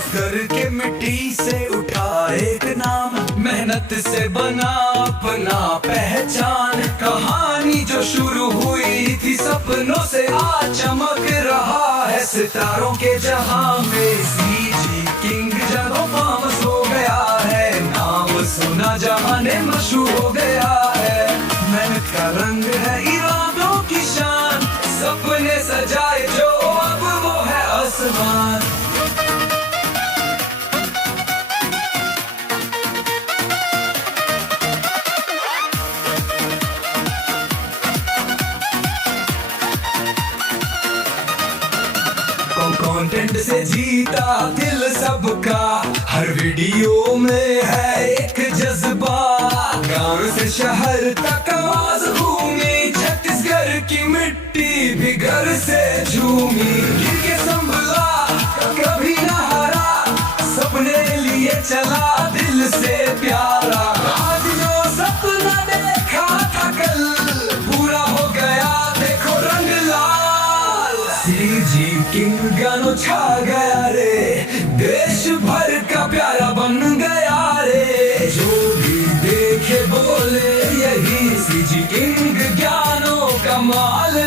छत्तीसगढ़ के मिट्टी से उठा एक नाम, मेहनत से बना अपना पहचान। कहानी जो शुरू हुई थी सपनों से आज चमक रहा है सितारों के जहां में। सीजी किंग जब फेमस हो गया है, नाम सुना जहाने मशहूर हो गया है। मेहनत का रंग है इरादों की शान, सपने सजाए जो अब वो है आसमान। कंटेंट से जीता दिल सबका, हर वीडियो में है एक जज्बा। गांव से शहर तक आवाज घूमी, छत्तीसगढ़ की मिट्टी भी घर से झूमी। गिर के संभला कभी न हारा, सपने लिए चला दिल से प्यारा। आज जो सपना देखा था कल पूरा हो गया, देखो रंग लाल। सीजी किंग गानों छा गया रे, देश भर का प्यारा बन गया रे। जो भी देखे बोले यही सीजी किंग गानों का माल